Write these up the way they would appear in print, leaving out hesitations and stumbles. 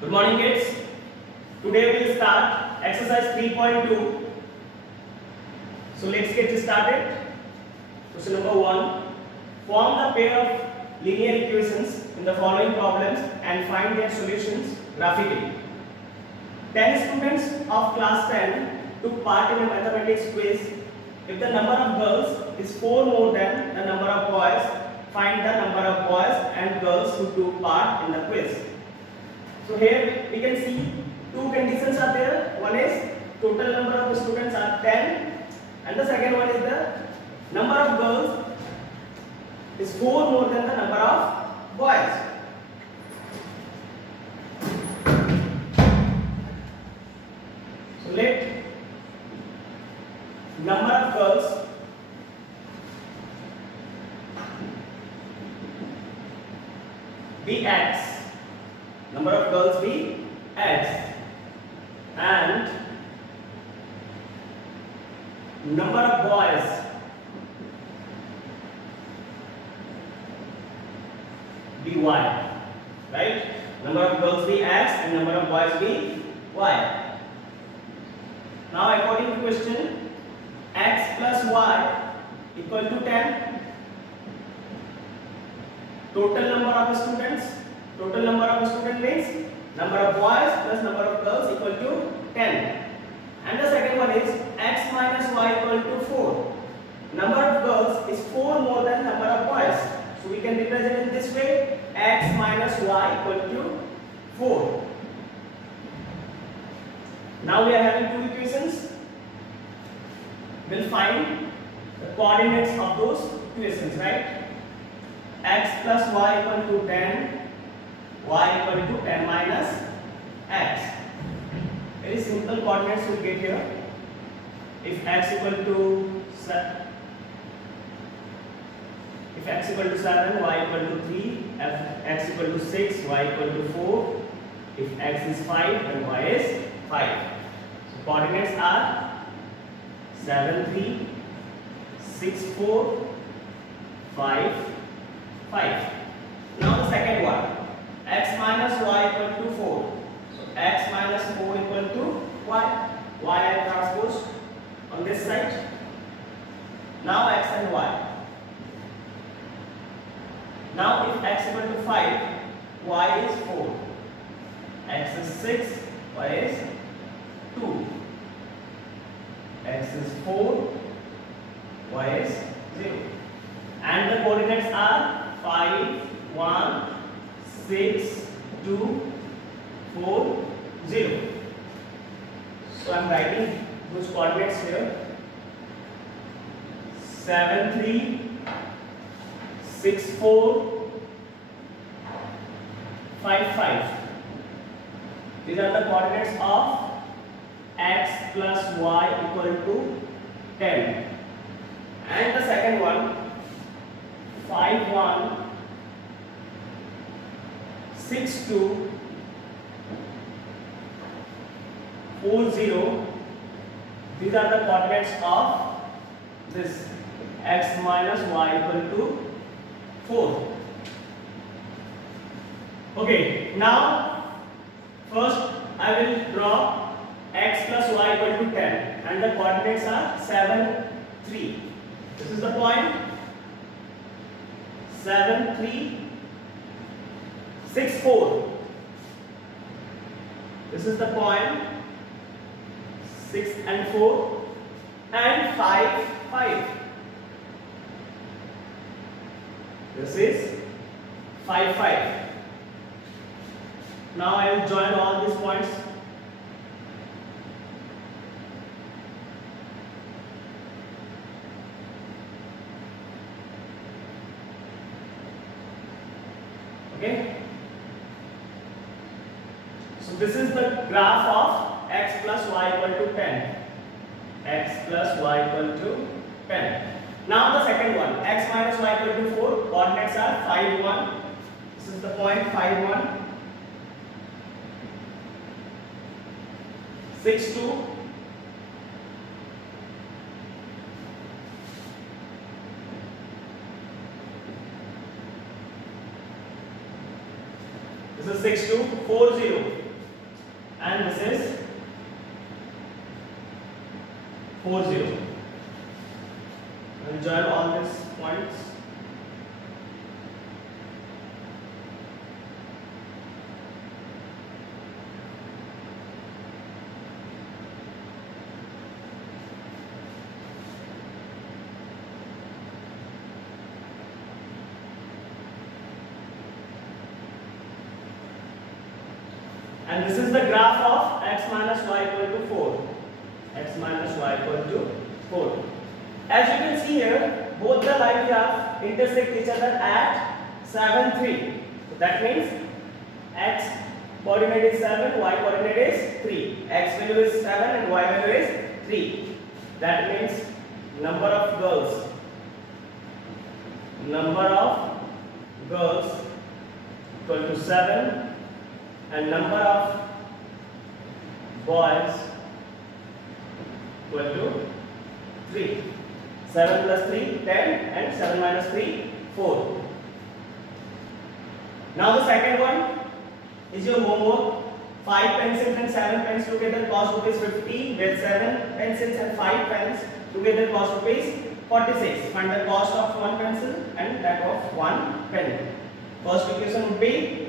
Good morning, kids. Today we will start exercise 3.2. So let's get started. Question number 1. Form the pair of linear equations in the following problems and find their solutions graphically. 10 students of class 10 took part in a mathematics quiz. If the number of girls is 4 more than the number of boys, find the number of boys and girls who took part in the quiz. So here we can see two conditions are there. One is total number of students are 10 and the second one is the number of girls is 4 more than the number of boys. So let number of girls be x. Number of girls be x and number of boys be y, right? Number of girls be x and number of boys be y. Now according to question, x plus y equal to 10. Total number of students. Total number of students means number of boys plus number of girls equal to 10. And the second one is x minus y equal to 4. Number of girls is 4 more than number of boys. So we can represent in this way, x minus y equal to 4. Now we are having two equations. We'll find the coordinates of those equations, right? X plus y equal to 10. Y equal to 10 minus x. Very simple coordinates will get here. If x equal to 7, y equal to 3, if x equal to 6, y equal to 4, if x is 5, then y is 5. So coordinates are 7, 3, 6, 4, 5, 5. Now the second one. X minus y equal to 4. So x minus 4 equal to y. Y I transpose on this side. Now x and y. Now if x equal to 5, y is 4. X is 6, y is 2. X is 4, y is 0. And the coordinates are 5, 1, 6, 2, 4, 0. So I am writing those coordinates here. 7, 3, 6, 4, 5, 5. These are the coordinates of x plus y equal to 10. And the second one, 5, 1, 6, 2, 4, 0. These are the coordinates of this x minus y equal to 4. Okay, now first I will draw x plus y equal to 10 and the coordinates are 7, 3. This is the point. 7, 3, 6, 4. This is the point. 6 and 4 and 5, 5. This is 5, 5. Now I will join all these points. Okay. So this is the graph of x plus y equal to 10. X plus y equal to 10. Now the second one, x minus y equal to 4. Coordinates are 5, 1. This is the point 5, 1. 6, 2. This is 6240. and this is 40. I will join all these points. And this is the graph of x minus y equal to 4. X minus y equal to 4. As you can see here, both the lines have intersect each other at 7, 3. So that means x coordinate is 7, y coordinate is 3. X value is 7 and y value is 3. That means number of girls equal to 7 and number of boys equal to 3. 7 plus 3, 10 and 7 minus 3, 4. Now the second one is your homework. 5 pencils and 7 pens together cost rupees 50. With 7 pencils and 5 pens together cost rupees 46. Find the cost of one pencil and that of one pen. First equation would be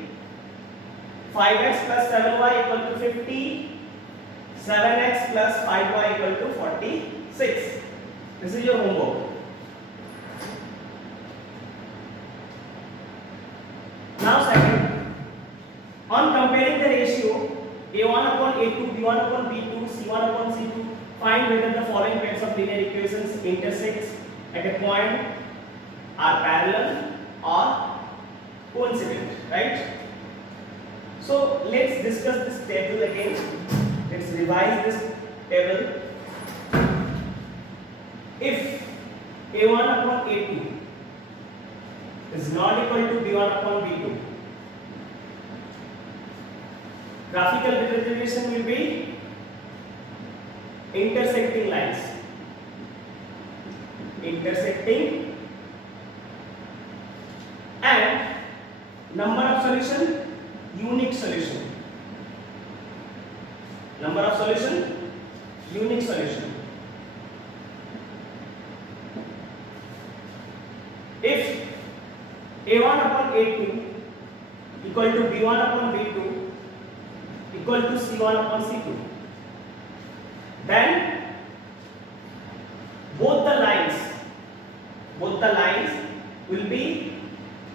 5x plus 7y equal to 50. 7x plus 5y equal to 46. This is your homework. Now second, on comparing the ratio a1 upon a2, b1 upon b2, c1 upon c2, find whether the following pairs of linear equations intersect at a point, are parallel or coincident, right? So let's discuss this table again. Let's revise this table. If a1 upon a2 is not equal to b1 upon b2, graphical representation will be intersecting lines. Intersecting and number of solution, unique solution. Number of solution, unique solution. If a1 upon a2 equal to b1 upon b2 equal to c1 upon c2, then both the lines will be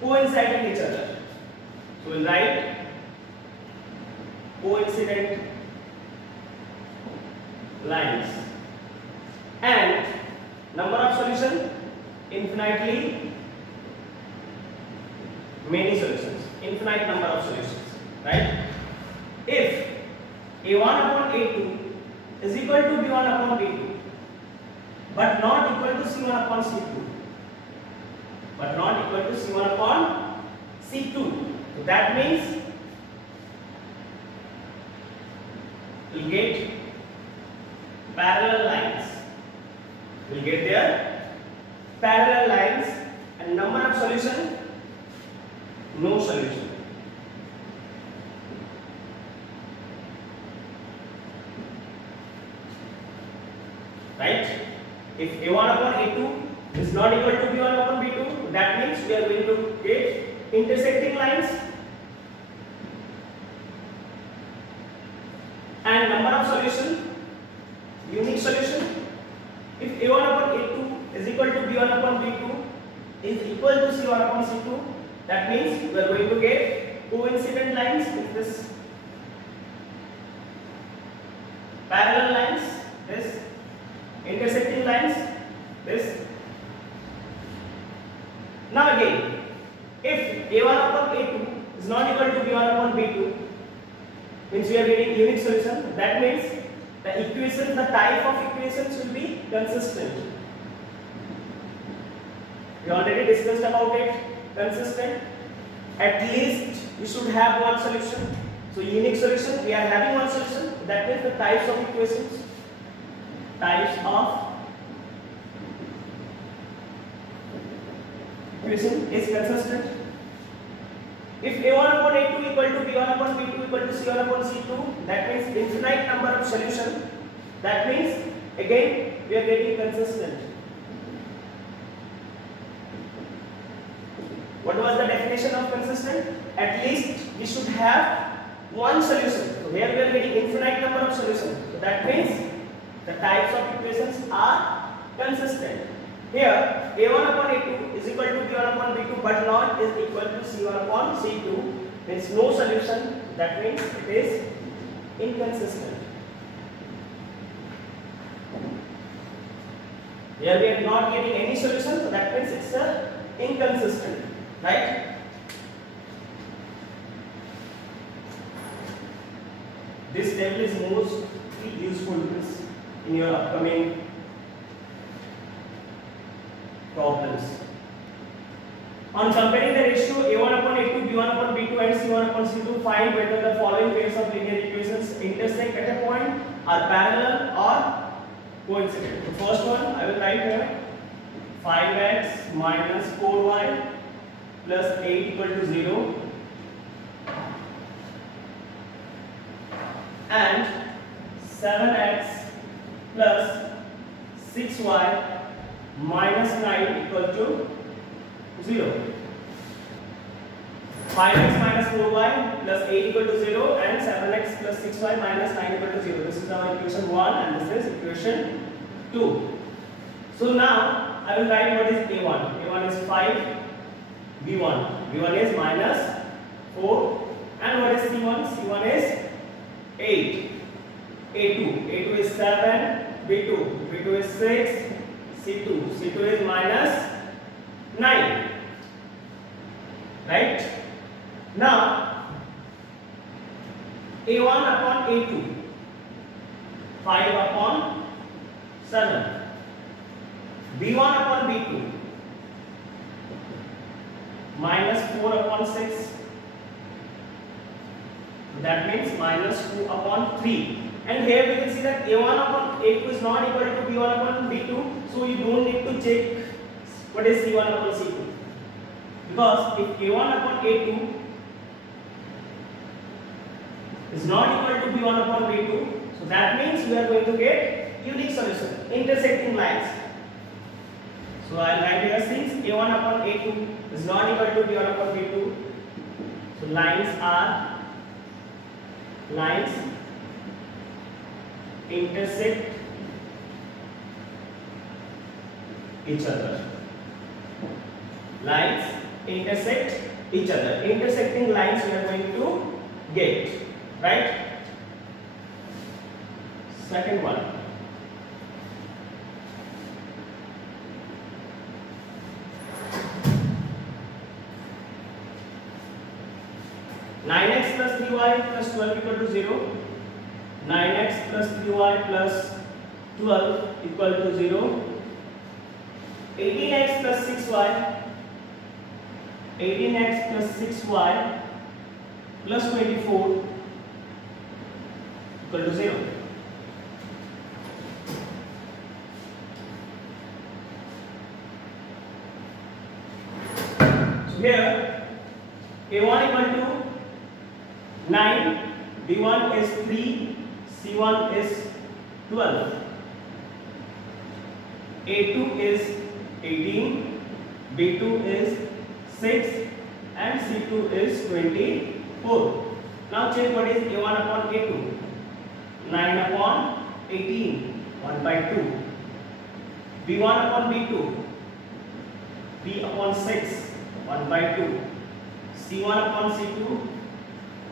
coinciding each other. So we'll write coincident lines and number of solution, infinitely many solutions, infinite number of solutions, right? If a1 upon a2 is equal to b1 upon b2 but not equal to c1 upon c2, so that means we'll get parallel lines. We'll get their parallel lines and number of solution, no solution. Right? If a1 upon a2 is not equal to b1 upon b2, that means we are going to get intersecting lines and number of solution, unique solution. If a1 upon a2 is equal to b1 upon b2 is equal to c1 upon c2, that means we are going to get coincident lines with this parallel lines, this intersecting lines, this. Now again, if a1 upon a2 is not equal to b1 upon b2, means we are getting unique solution. That means the equation, the type of equations will be consistent. We already discussed about it. Consistent. At least we should have one solution. So unique solution, we are having one solution. That means the types of equations, types of equation is consistent. If A1 upon A2 equal to B1 upon B2 equal to C1 upon C2, that means infinite number of solution. That means again we are getting consistent. What was the definition of consistent? At least we should have one solution. So here we are getting infinite number of solutions. So that means the types of equations are consistent. Here A1 upon A2 is equal to B1 upon B2 but not is equal to C1 upon C2. There is no solution. That means it is inconsistent. Here we are not getting any solution, so that means it's inconsistent, right? This table is mostly useful in your upcoming problems. On comparing the ratio A1 upon A2, B1 upon B2 and C1 upon C2, find whether the following pairs of linear equations intersect at a point, are parallel or coincident. The first one I will write here: 5x minus 4y plus 8 equal to 0, and 7x plus 6y minus 9 equal to 0. 5x minus 4y plus 8 equal to 0 and 7x plus 6y minus 9 equal to 0. This is our equation 1 and this is equation 2. So now I will write what is A1. A1 is 5, B1 is minus 4, and what is C1? C1 is 8. A2 is 7, B2 is 6, C2 is minus 9. Right? Now A1 upon A2, 5 upon 7, B1 upon B2, minus 4 upon 6, that means minus 2 upon 3. And here we can see that A1 upon A2 is not equal to B1 upon B2, so you don't need to check what is C1 upon C2. Because if A1 upon A2 is not equal to B1 upon B2, so that means we are going to get unique solution, intersecting lines. So I will write here, since A1 upon A2 is not equal to B1 upon B2, so lines intersect each other. Lines intersect each other. Intersecting lines we are going to get, right? Second one. (9x plus 3y plus 12 equal to 0). 9x plus 3y plus 12 equal to 0. 18x plus 6y. 18x plus 6y plus 24 equal to 0. So here A1 equal to 9, B1 is 3, C1 is 12, A2 is 18, B2 is 6 and C2 is 24. Now check what is A1 upon A2. 9 upon 18, 1 by 2. B1 upon B2, 3 upon 6, 1 by 2. C1 upon C2,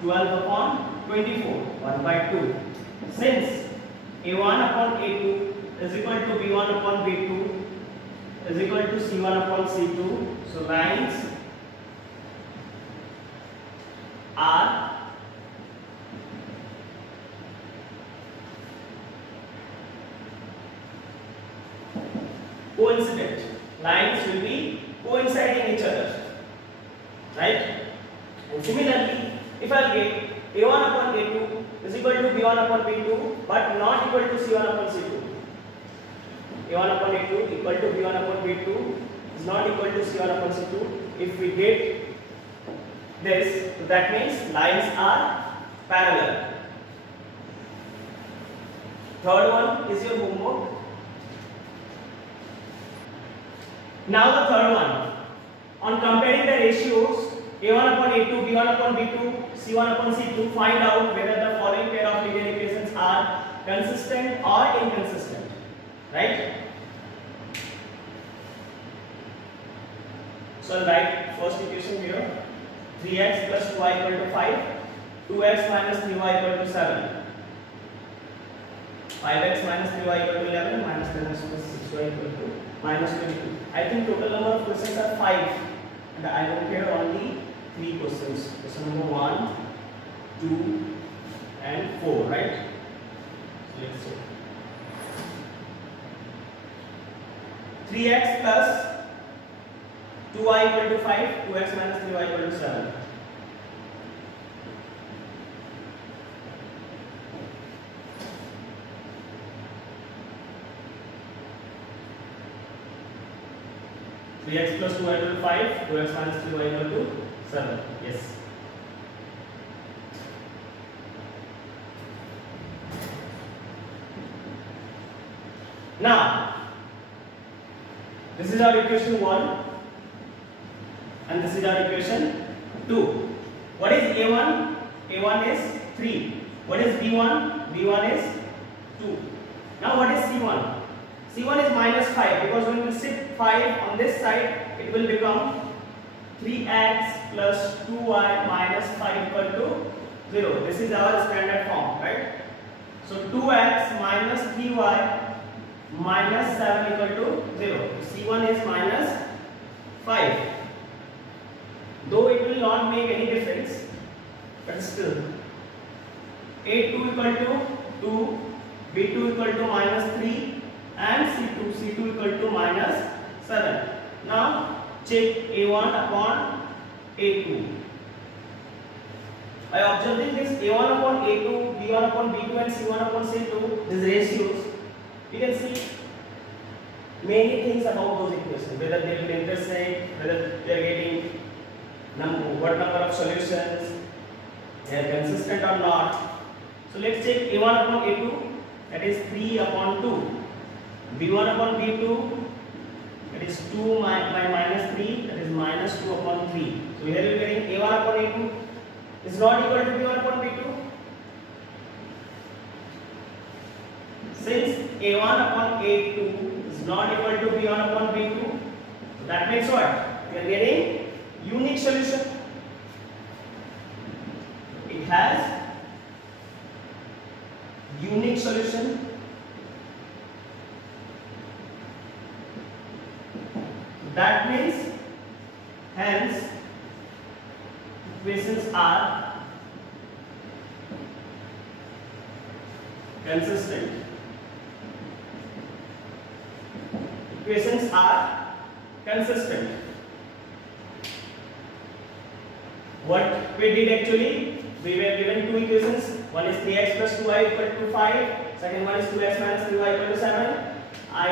12 upon 24, 1 by 2. Since A1 upon A2 is equal to B1 upon B2 is equal to C1 upon C2, so lines are coincident. Lines will be coinciding each other, right? And similarly, if I get A1 upon A2 is equal to B1 upon B2 but not equal to C1 upon C2. A1 upon A2 equal to B1 upon B2 is not equal to C1 upon C2. If we get this, so that means lines are parallel. Third one is your homework. Now the third one, on comparing the ratios a1 upon a2, b1 upon b2, c1 upon c2, find out whether the following pair of linear equations are consistent or inconsistent, right? So I'll write first equation here, 3x plus 2y equal to 5, 2x minus 3y equal to 7, 5x minus 3y equal to 11, minus 10x plus 6y equal to minus 22. I think total number of questions are 5 and I have here only 3 questions. Question number 1, 2 and 4, right? So let's see. 3x plus 2y equal to 5, 2x minus 3y equal to 7. X plus 2y equal to 5, 2x minus 3y equal to 7. Yes. Now, this is our equation 1 and this is our equation 2. What is a1? a1 is 3. What is b1? b1 is 2. Now what is c1? c1 is minus 5 because when we shift 5 on this side, it will become 3x plus 2y minus 5 equal to 0. This is our standard form, right? So 2x minus 3y minus 7 equal to 0. c1 is minus 5. Though it will not make any difference, but still. a2 equal to 2, b2 equal to minus 3 and c2 equal to minus 7. Now check a1 upon a2. By observing this a1 upon a2, b1 upon b2 and c1 upon c2, these ratios, you can see many things about those equations, whether they will intersect, whether they are getting what number of solutions, they are consistent or not. So let's check a1 upon a2, that is 3 upon 2. b1 upon b2, that is 2 by minus 3, that is minus 2 upon 3. So here we are getting a1 upon a2 is not equal to b1 upon b2. Since a1 upon a2 is not equal to b1 upon b2, so that means what? We are getting unique solution. It has unique solution. That means, hence, equations are consistent. Equations are consistent. What we did actually, we were given two equations. One is 3x plus 2y equal to 5. Second one is 2x minus 3y equal to 7. I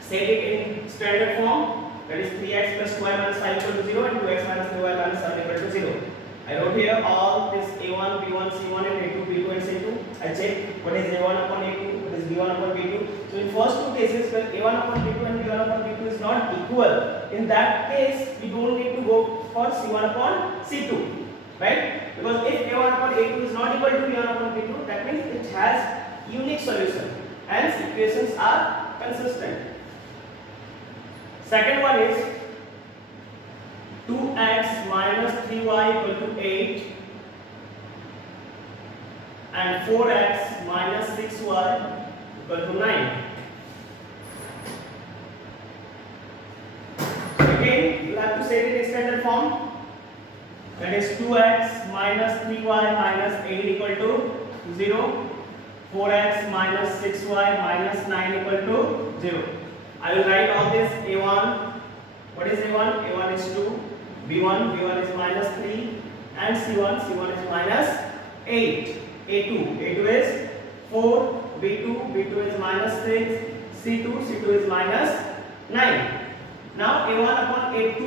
set it in standard form, that is 3x plus 2y minus 5 equal to 0 and 2x minus 3y minus 7 equal to 0. I wrote here all this a1, b1, c1 and a2, b2 and c2. I checked what is a1 upon a2, what is b1 upon b2. So in first two cases where a1 upon b2 and b1 upon b2 is not equal, in that case we don't need to go for c1 upon c2, right? Because if a1 upon a2 is not equal to b1 upon b2, that means it has unique solution. Hence equations are consistent. Second one is 2x minus 3y equal to 8 and 4x minus 6y equal to 9. Again, you have to set it in standard form. That is 2x minus 3y minus 8 equal to 0. 4x minus 6y minus 9 equal to 0. I will write all this a1. What is a1? a1 is 2. b1 is minus 3. And c1 is minus 8. a2 is 4. b2 is minus 6. c2 is minus 9. Now a1 upon a2,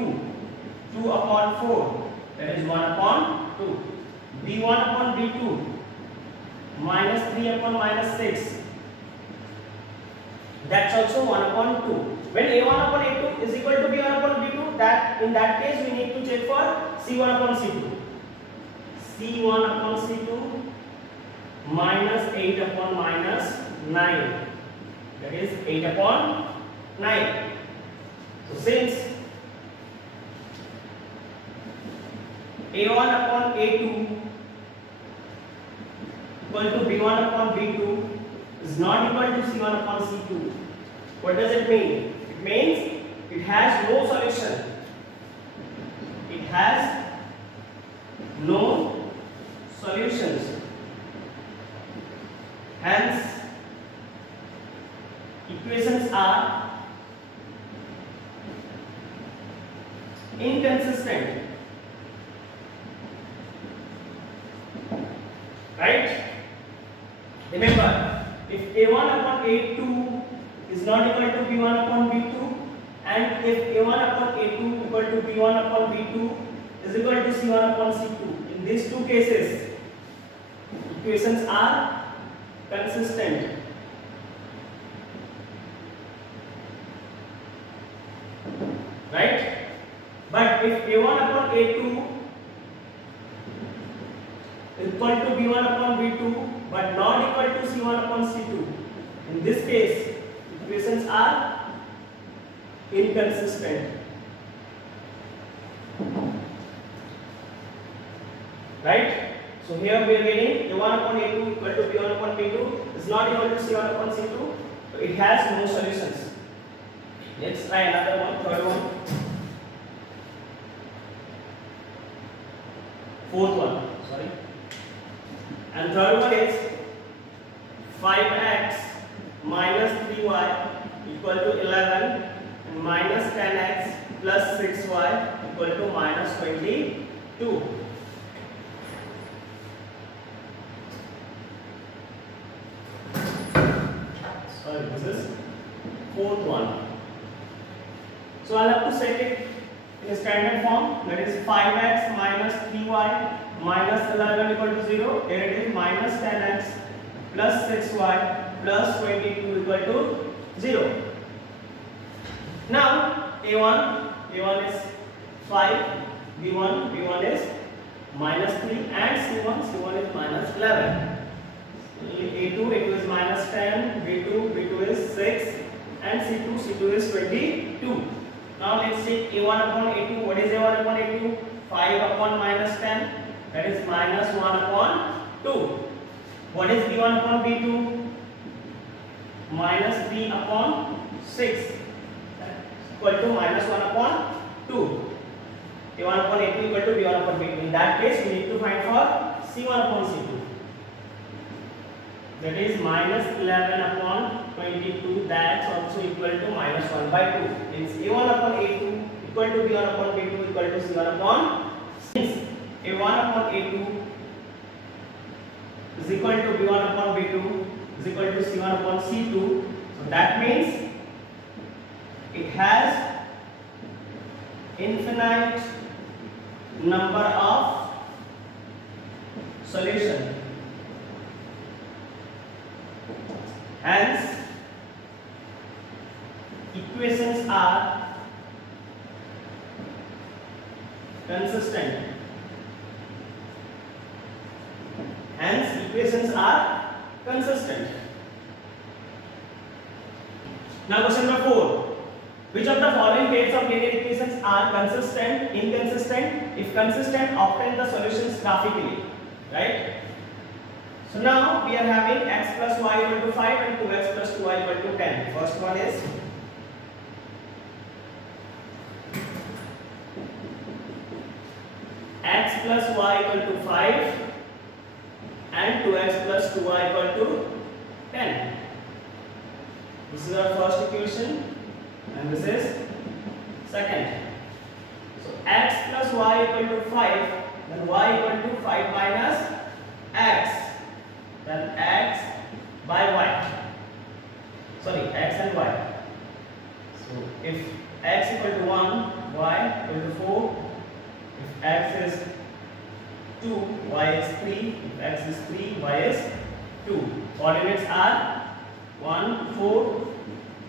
2 upon 4. that is 1 upon 2. b1 upon b2 minus 3 upon minus 6, that's also 1 upon 2. When a1 upon a2 is equal to b1 upon b2, that in that case we need to check for c1 upon c2. c1 upon c2 minus 8 upon minus 9, that is 8 upon 9. So since a1 upon a2 equal to b1 upon b2 is not equal to c1 upon c2, what does it mean? It means it has no solution. It has no solutions. Hence, equations are inconsistent. Right? Remember, if a1 upon a2 is not equal to b1 upon b2, and if a1 upon a2 equal to b1 upon b2 is equal to c1 upon c2, in these two cases, equations are consistent. Right? But if a1 upon a2 equal to b1 upon b2 but not equal to c1 upon c2, in this case equations are inconsistent. Right? So here we are getting a1 upon a2 equal to b1 upon b2 is not equal to c1 upon c2, so it has no solutions. Let's try another one, third one, fourth one, sorry. And third one is 5x minus 3y equal to 11 and minus 10x plus 6y equal to minus 22. Sorry, this is fourth one. So I'll have to set it in a standard form, that is 5x minus 3y minus 11 equal to 0. Here it is minus 10x plus 6y plus 22 equal to 0. Now a1 is 5, b1 is minus 3, and c1 is minus 11. a2 is minus 10, b2 is 6, and c2 is 22. Now let's take a1 upon a2. What is a1 upon a2? 5 upon minus 10, that is minus 1 upon 2. What is b1 upon b2? Minus 3 upon 6, equal to minus 1 upon 2. a1 upon a2 equal to b1 upon b2. In that case, we need to find for c1 upon c2. That is minus 11 upon 22, that's also equal to minus 1 by 2. Means a1 upon a2 equal to b1 upon b2 equal to c1 upon. Since a1 upon a2 is equal to b1 upon b2 is equal to c1 upon c2, so that means it has infinite number of solutions. Hence, equations are consistent. Hence, equations are consistent. Now, question number 4. Which of the following pairs of linear equations are consistent, inconsistent? If consistent, obtain the solutions graphically. Right? So now we are having x plus y equal to 5 and 2x plus 2y equal to 10. First one is x plus y equal to 5 and 2x plus 2y equal to 10. This is our first equation and this is second. So x plus y equal to 5, then y equal to 5 minus x. Then x by y. Sorry, x and y. So if x equal to 1, y equal to 4. If x is If x is 3, y is 2. Coordinates are 1, 4,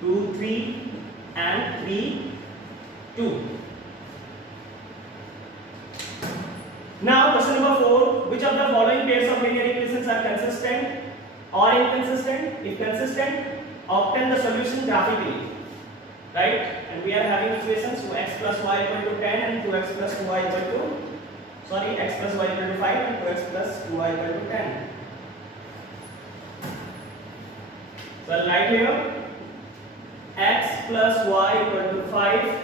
2, 3 and 3, 2. Now question number 4. Which of the following pairs of linear equations are consistent or inconsistent? If consistent, obtain the solution graphically. Right? And we are having equations 2x plus y equal to 10 and 2x plus 2y equal to x plus y equal to 5 and 2x plus 2y equal to 10. So I'll write here x plus y equal to 5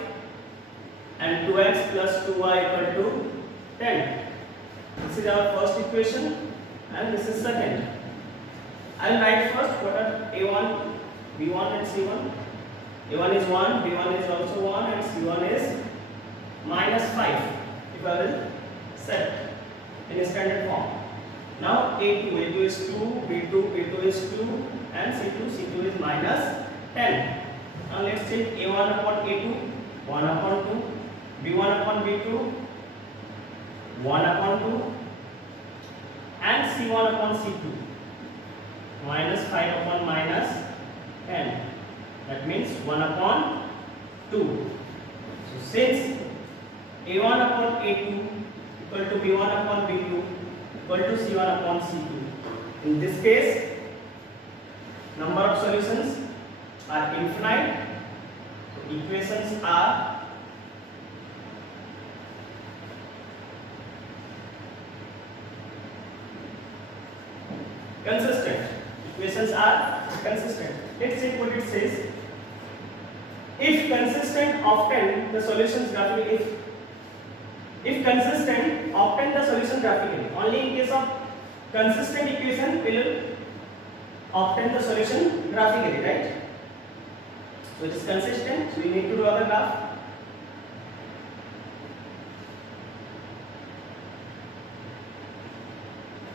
and 2x plus 2y equal to 10. This is our first equation and this is second. I'll write first what are a1, b1 and c1. a1 is 1, b1 is also 1 and c1 is minus 5 if I will set in a standard form. Now a2 is 2, b2 is 2 and c2 is minus 10. Now let's take a1 upon a2, 1 upon 2, b1 upon b2, 1 upon 2 and c1 upon c2, minus 5 upon minus 10. That means 1 upon 2. So since a1 upon a2 equal to b1 upon b2 equal to c1 upon c2, in this case number of solutions are infinite. So equations are consistent. Equations are consistent. Let's see what it says. If consistent, obtain the solutions graphically. If consistent, obtain the solution graphically. Only in case of consistent equation we will obtain the solution graphically, right? So it is consistent. So we need to draw the graph.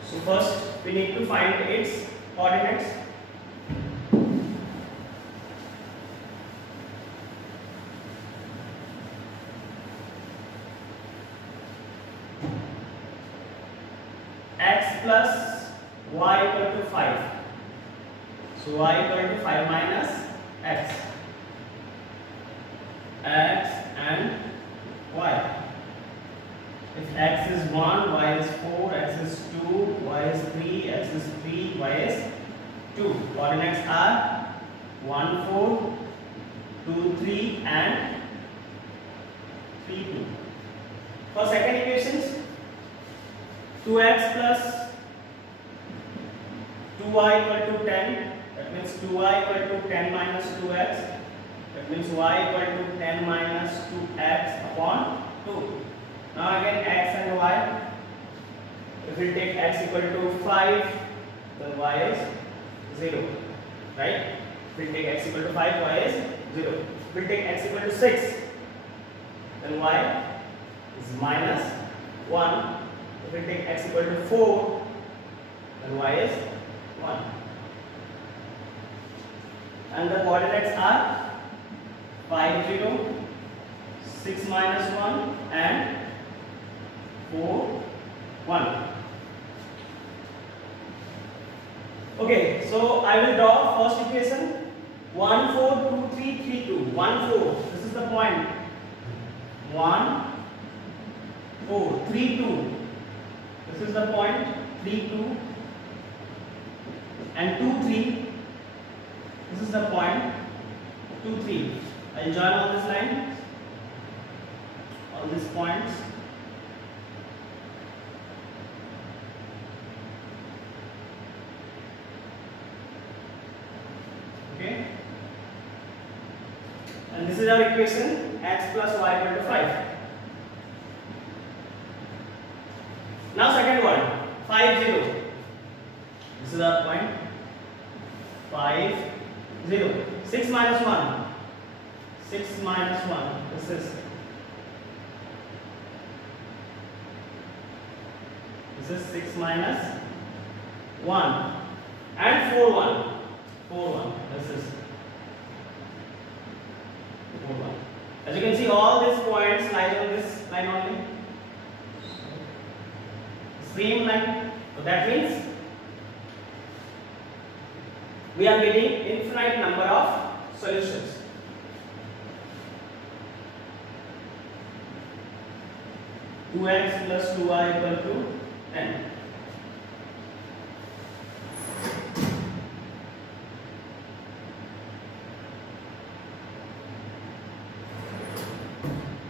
So first we need to find its coordinates. X plus y equal to 5. So y equal to 5 minus x. X and y. If x is 1, y is 4, x is 2, y is 3, x is 3, y is 2. Coordinates are 1, 4, 2, 3 and 3, 2. For second equations, 2x plus 2y equal to 10. That means 2y equal to 10 minus 2x. That means y equal to 10 minus 2x upon 2. Now again x and y. If we take x equal to 5, then y is 0. Right? If we take x equal to 5, y is 0. If we take x equal to 6, then y is minus 1. If we take x equal to 4, then y is 1. And the coordinates are 5, 0, 6 minus 1 and 4, 1. Okay, so I will draw first equation 1, 4, 2, 3, 3, 2. 1, 4. This is the point. 1, 4, 3, 2. This is the point. 3, 2. And 2, 3. This is the point. 2, 3. I will join all these lines, all these points. Okay. And this is our equation, x plus y equal to 5. Now second one, 5, 0. This is our point. 5, 0. 6 minus 1. 6 minus 1. This is 6 minus 1. And 4, 1. 4, 1. This is 4, 1. As you can see, all these points lie on this line only. Same line. So that means we are getting infinite number of solutions. Two x plus 2y equal to 10.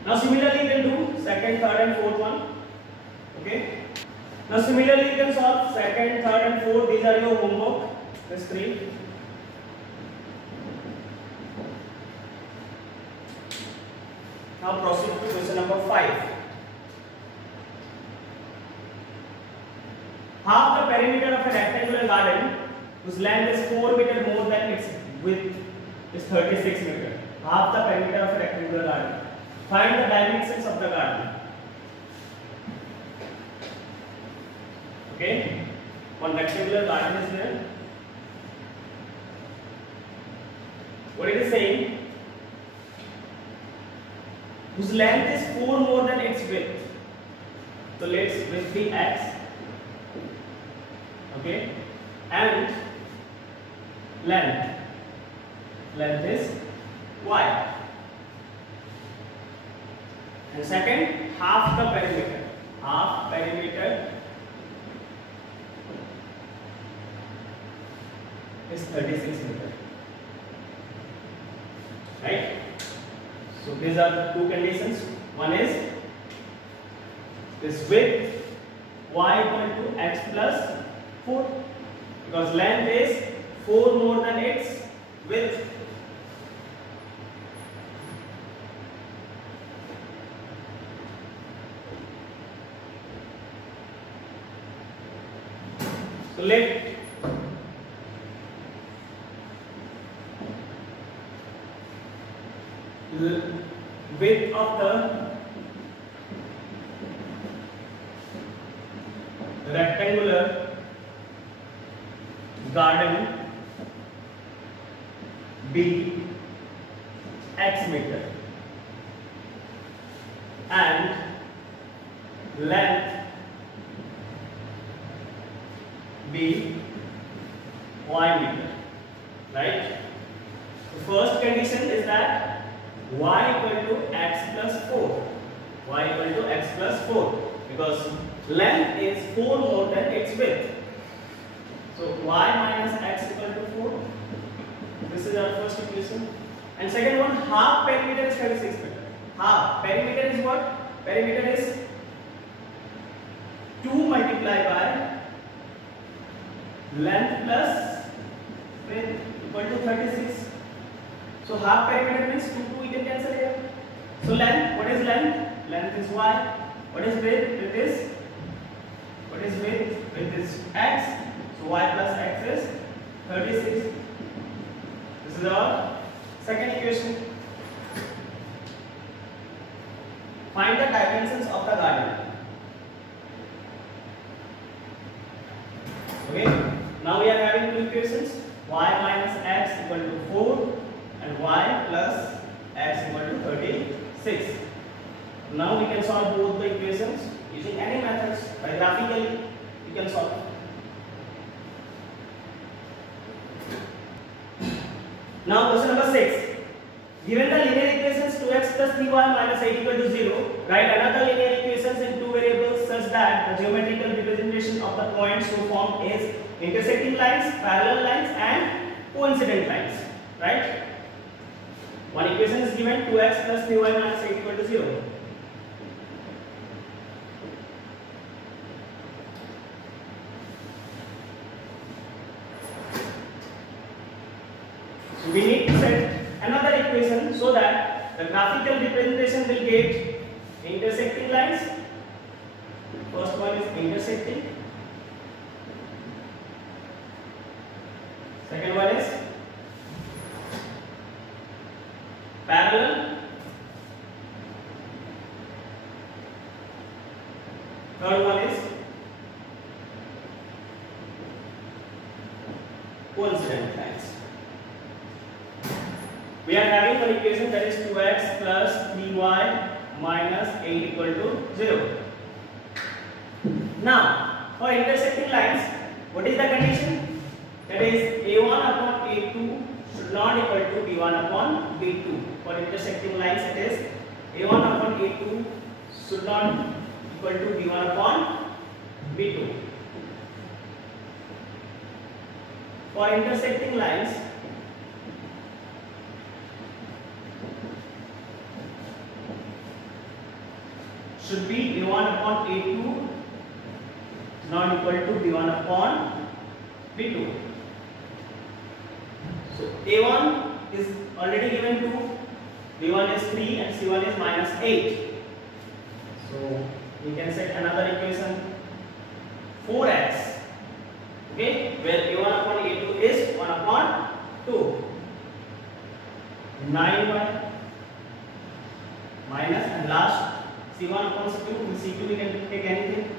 Now similarly you can do second, third and fourth one. Okay. Now similarly you can solve second, third and fourth. These are your homework. This 3. Now proceed to question number 5. Half the perimeter of a rectangular garden whose length is 4 meters more than its width is 36 meters. Half the perimeter of a rectangular garden. Find the dimensions of the garden. Okay, one rectangular garden is there. What it is saying? Whose length is 4 more than its width. So let's width be x. Okay, and length is y. And second, half the perimeter. Half perimeter is 36 meters. Right? So these are the two conditions. One is this width y equal to x plus 4, because length is 4 more than its width. So let width of the rectangular garden be x meter and length be y meter, right? The first condition is that y equal to x plus 4. Y equal to x plus 4, because length is 4 more than its width. So y minus x equal to 4. This is our first equation. And second one, half perimeter is 36 meters. Half perimeter is what? Perimeter is 2 multiplied by length plus width equal to 36. So half perimeter means 2 we can cancel here. So length, what is length? Length is y. What is width? Width is, what is width? Width is x. So y plus x is 36. This is our second equation. Find the dimensions of the garden. Okay. Now we are having two equations. Y minus x equal to 4 and y plus x equal to 36. Now we can solve both the equations using any methods. By graphically we can solve. Now question number 6. Given the linear equations 2x plus 3y minus 8 equal to 0, write another linear equations in two variables such that the geometrical representation of the points to form is intersecting lines, parallel lines and coincident lines. Right? One equation is given 2x plus 3y minus 8 equal to 0. So we need to set another equation so that the graphical representation will get intersecting lines. First one is intersecting. Second one is parallel. Third one is coincident lines. We are having one equation that is 2x plus 3y minus 8 equal to 0. Now, for intersecting lines, what is the condition? That is A1 upon A2 should not equal to B1 upon B2. For intersecting lines, it is A1 upon A2 should not equal to B1 upon B2. For intersecting lines, should be A1 upon A2 not equal to B1 upon B2. So A1 is already given 2, B1 is 3 and C1 is minus 8. So we can set another equation 4x, okay, where A1 upon A2 is 1 upon 2. 9y minus, and last C1 upon C2. In C2 we can take anything,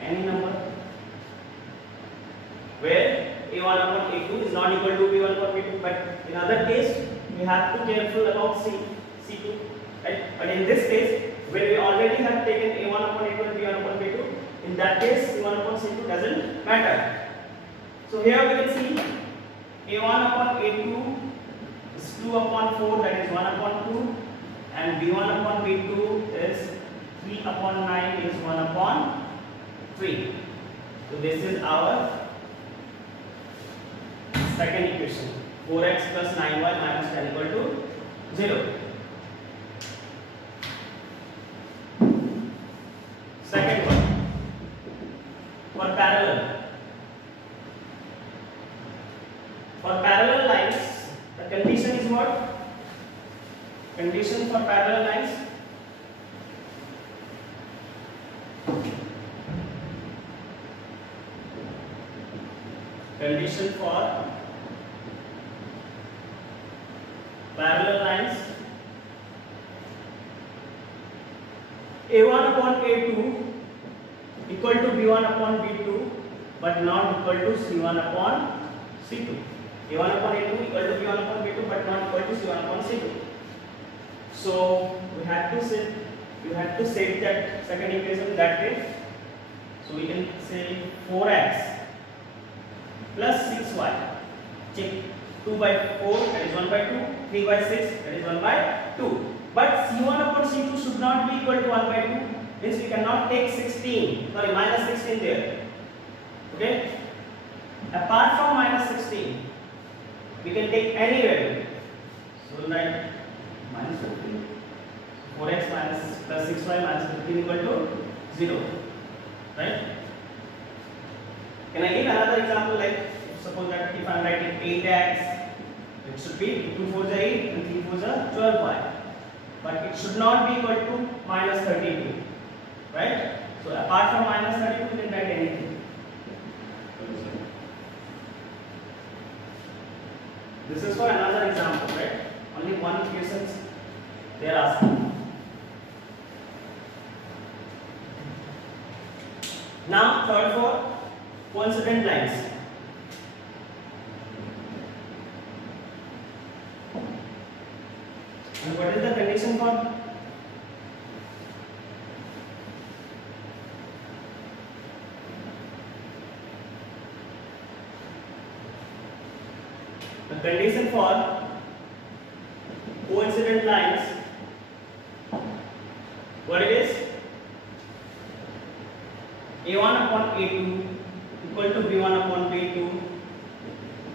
any number, where A1 upon A2 is not equal to B1 upon B2. But in other case we have to be careful about C2, right? But in this case, when we already have taken A1 upon A2 and B1 upon B2, in that case C1 upon C2 doesn't matter. So here we can see A1 upon A2 is 2 upon 4, that is 1 upon 2, and B1 upon B2 is 3 upon 9, is 1 upon 3. So this is our second equation, 4x plus 9y minus 10 equal to 0. Second one, for parallel. For parallel lines, the condition is what? Condition for parallel lines, condition for parallel lines, A1 upon A2 equal to B1 upon B2 but not equal to C1 upon C2. A1 upon A2 equal to B1 upon B2 but not equal to C1 upon C2. So we had to set that second equation that way. So we can say 4x plus 6y. Check, 2 by 4 that is 1 by 2, 3 by 6 that is 1 by 2. But C1 upon C2 should not be equal to 1 by 2. Means we cannot take minus 16 there. Okay? Apart from minus 16, we can take any value. So like minus 15, 4x minus plus 6y minus 15 equal to 0. Right? Can I give another example? Like suppose that if I am writing 8x, it should be 2 4s are 8 and 3 4s are 12y. But it should not be equal to minus 32. Right? So apart from minus 32, we can write anything. This is for another example, right? Only one equation they are asking. Now third for coincident lines. And what is the condition for? The condition for coincident lines, what it is? A1 upon A2 equal to B1 upon B2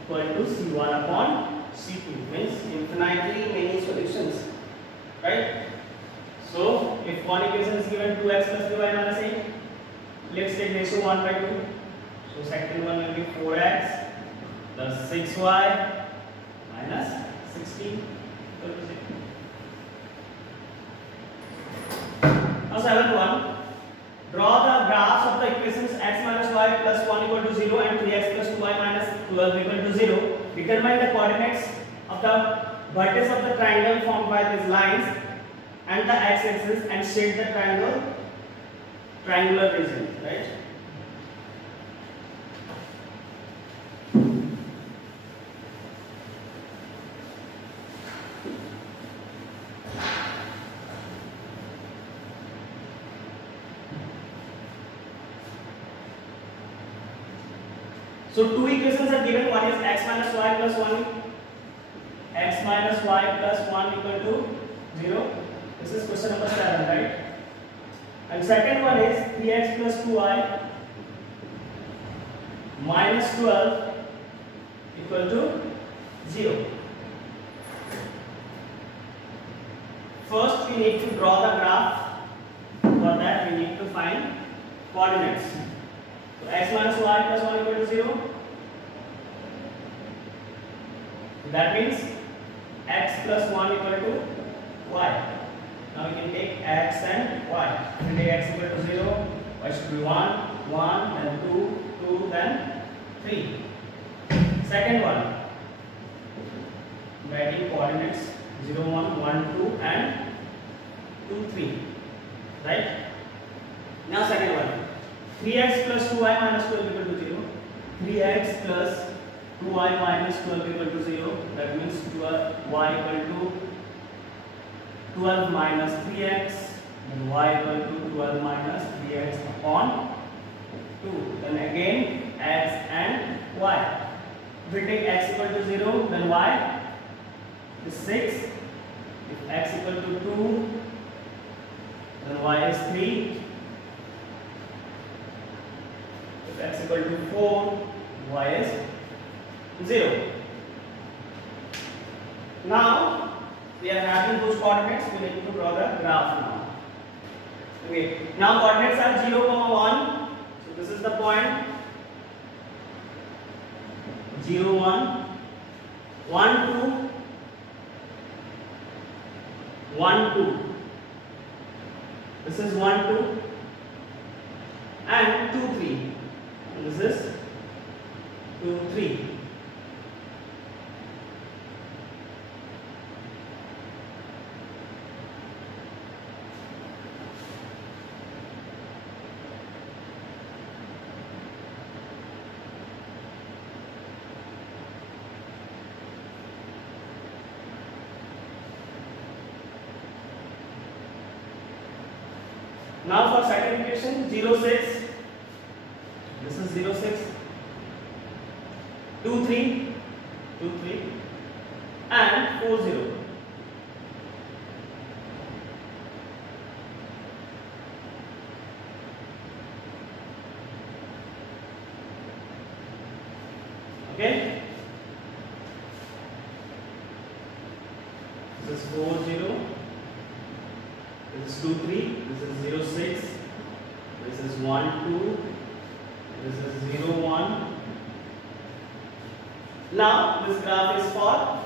equal to C1 upon C2, means infinitely many solutions, right? So if one equation is given 2x plus 3y minus 8, let's take ratio 1 by 2. So second one will be 4x plus 6y minus 16 equal to 0. Now seventh one, draw the graphs of the equations x minus y plus 1 equal to 0 and 3x plus 2y minus 12 equal to 0. Determine the coordinates of the vertex of the triangle formed by these lines and the x-axis and shade the triangular region, right? So two equations are given. One is x minus y plus 1. X minus y plus 1 equal to 0. This is question number 7, right? And second one is 3x plus 2y minus 12 equal to 0. First we need to draw the graph. For that we need to find coordinates. So x minus y plus 1 equal to 0. That means x plus 1 equal to y. Now we can take x and y. We can take x equal to 0, y should be 1, 1, then 2, 2, then 3. Second one, writing coordinates 0, 1, 1, 2 and 2, 3. Right? Now second one, 3x plus 2y minus 12 equal to 0. 3x plus 2y minus 12 equal to 0. That means y equal to 12 minus 3x, and y equal to 12 minus 3x upon 2. Then again x and y. If we take x equal to 0, then y is 6. If x equal to 2, then y is 3. If x equal to 4, y is 0. Now we are having those coordinates. We need to draw the graph now. Okay. Now coordinates are 0, 1. So this is the point. 0, 1, 1, 2, 1, 2. This is 1, 2, and 2, 3. And this is 2, 3. Now for second equation, 0, 6. This is 0, 6. 2, 3. 2, 3. And 4, 0. Okay. This is 4, 0. This is 2, 3. This is 0, 6. This is 1, 2. This is 0, 1. Now this graph is for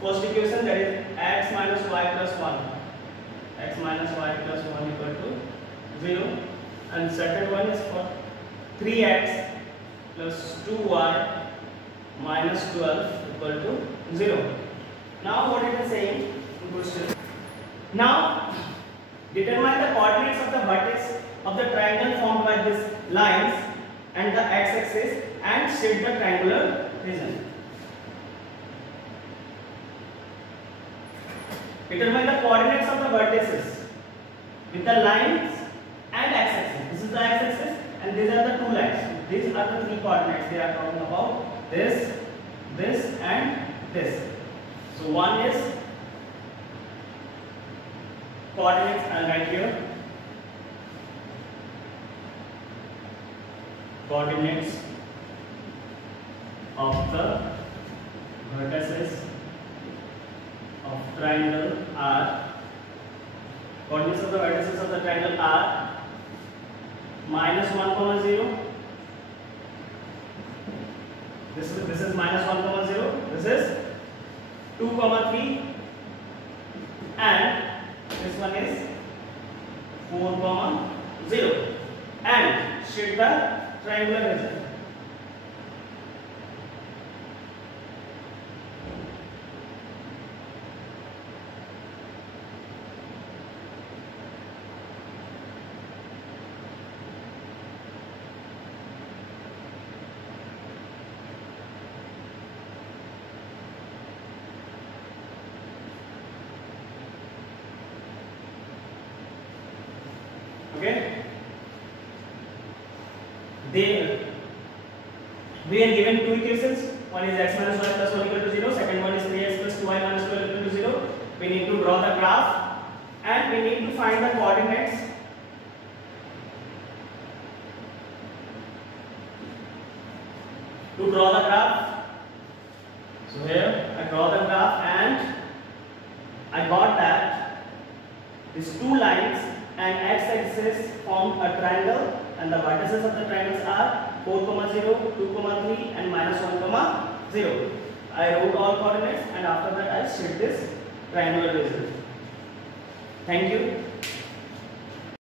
first equation, that is x minus y plus 1. X minus y plus 1 equal to 0. And second one is for 3x plus 2y minus 12 equal to 0. Now what it is saying in question. Now determine the coordinates of the vertex of the triangle formed by these lines and the x-axis and shape the triangular region. Determine the coordinates of the vertices with the lines and x-axis. This is the x-axis and these are the two lines. These are the three coordinates they are talking about. This, this and this. So one is coordinates I'll write here. Coordinates of the vertices of triangle are, coordinates of the vertices of the triangle are minus 1, 0. This is minus 1, 0. This is 2, 3, and this one is 4, 0. And shape the triangular region. Okay. We are given two equations. One is x minus y plus 1 equal to 0. Second one is 3x plus 2y minus 12 equal to 0. We need to draw the graph and we need to find the coordinates. To draw the graph. So here I draw the graph and I got that these two lines and x-axis form a triangle and the vertices of the triangles are 4, 0, 2, 3 and minus 1, 0. I wrote all coordinates and after that I set this triangular result. Thank you.